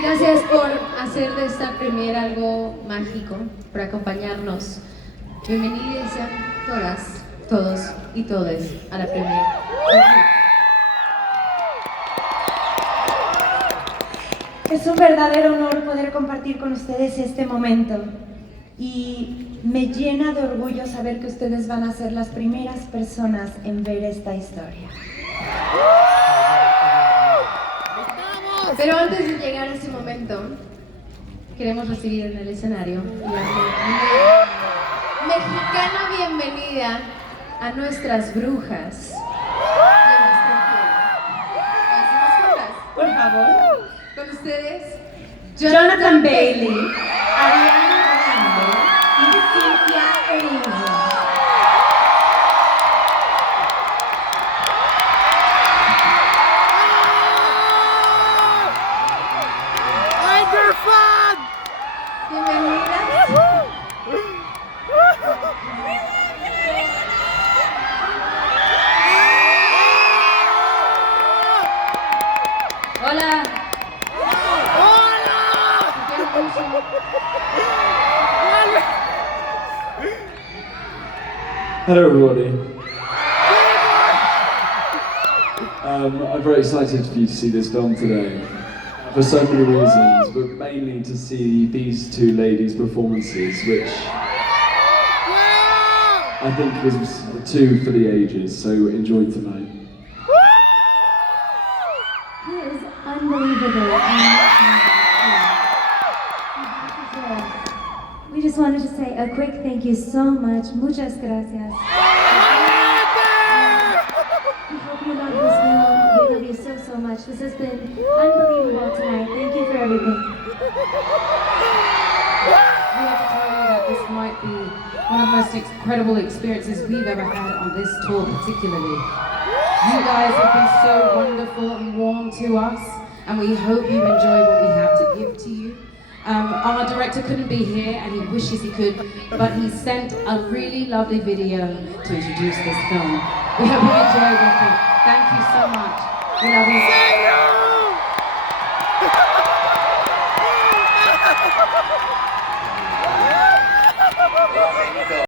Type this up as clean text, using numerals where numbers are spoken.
Gracias por hacer de esta premiere algo mágico, por acompañarnos. Bienvenidas sean todas, todos y todes a la premiere. Es un verdadero honor poder compartir con ustedes este momento y me llena de orgullo saber que ustedes van a ser las primeras personas en ver esta historia. Pero antes de llegar a ese momento, queremos recibir en el escenario la mexicana bienvenida a nuestras brujas. Por favor. Con ustedes, Jonathan Bailey, Ariana Grande y Cynthia Erivo. bienvenidas. Hola. Hello everybody. I'm very excited for you to see this film today, for so many reasons, but mainly to see these two ladies' performances, which I think is two for the ages, so enjoy tonight. He is unbelievable. We just wanted to say a quick thank you so much. Muchas gracias. We hope you love this film. We love you so much. This has been unbelievable tonight. Thank you for everything. We have to tell you that this might be one of the most incredible experiences we've ever had on this tour particularly. You guys have been so wonderful and warm to us, and we hope you enjoy what we have to give to you. Our director couldn't be here and he wishes he could, but he sent a really lovely video to introduce this film. We hope you enjoy it. Thank you so much. We love you.